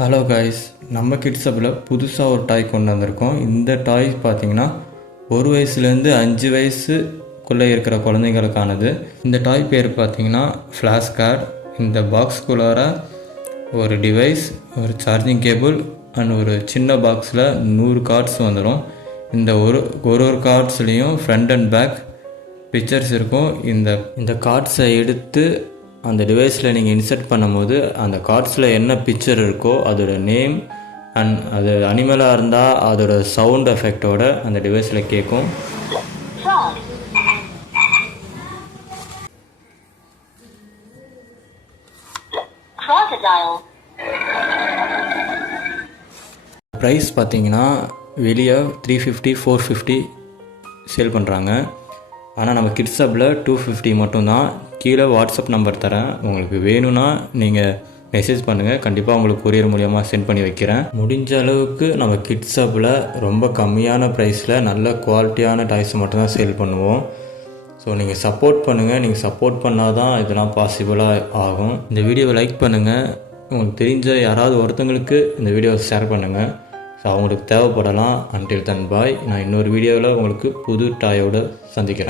Hello guys, நம்ம kids ஹப்பில் புதுசாக ஒரு டாய் கொண்டு வந்திருக்கோம். இந்த டாய் பார்த்தீங்கன்னா 1 வயசுலேருந்து 5 வயசுக்குள்ளே இருக்கிற குழந்தைங்களுக்கானது. இந்த டாய் பேர் பார்த்தீங்கன்னா ஃப்ளாஷ் கார்டு. இந்த பாக்ஸ்குள்ளார ஒரு டிவைஸ், ஒரு சார்ஜிங் கேபிள் அண்ட் ஒரு சின்ன பாக்ஸில் 100 கார்ட்ஸ் வந்துடும். இந்த ஒரு கார்ட்ஸ்லேயும் ஃப்ரண்ட் அண்ட் பேக் பிக்சர்ஸ் இருக்கும். இந்த கார்ட்ஸை எடுத்து அந்த டிவைஸில் நீங்கள் இன்சர்ட் பண்ணும்போது அந்த கார்ட்ஸில் என்ன பிக்சர் இருக்கோ அதோட நேம் அண்ட் அது அனிமலாக இருந்தால் அதோட சவுண்ட் எஃபெக்டோட அந்த டிவைஸில் கேட்கும். ப்ரைஸ் பார்த்தீங்கன்னா வெளியே 350 450 சேல் பண்ணுறாங்க. ஆனால் நம்ம கிட்ஸ் ஹப்பில் 250 மட்டும்தான். கீழே வாட்ஸ்அப் நம்பர் தரேன், உங்களுக்கு வேணும்னா நீங்கள் மெசேஜ் பண்ணுங்கள். கண்டிப்பாக உங்களுக்கு கொரியர் மூலியமாக சென்ட் பண்ணி வைக்கிறேன். முடிஞ்ச அளவுக்கு நம்ம கிட்ஸ் ஹப்பில் ரொம்ப கம்மியான ப்ரைஸில் நல்ல குவாலிட்டியான டாய்ஸ் மட்டும்தான் சேல் பண்ணுவோம். ஸோ நீங்கள் சப்போர்ட் பண்ணுங்கள். நீங்கள் சப்போர்ட் பண்ணால் தான் இதெல்லாம் பாசிபிளாக ஆகும். இந்த வீடியோவை லைக் பண்ணுங்கள். உங்களுக்கு தெரிஞ்ச யாராவது ஒருத்தங்களுக்கு இந்த வீடியோவை ஷேர் பண்ணுங்கள். ஸோ அவங்களுக்கு தேவைப்படலாம். அன்டில் தன் பாய். நான் இன்னொரு வீடியோவில் உங்களுக்கு புது டாயோடு சந்திக்கிறேன்.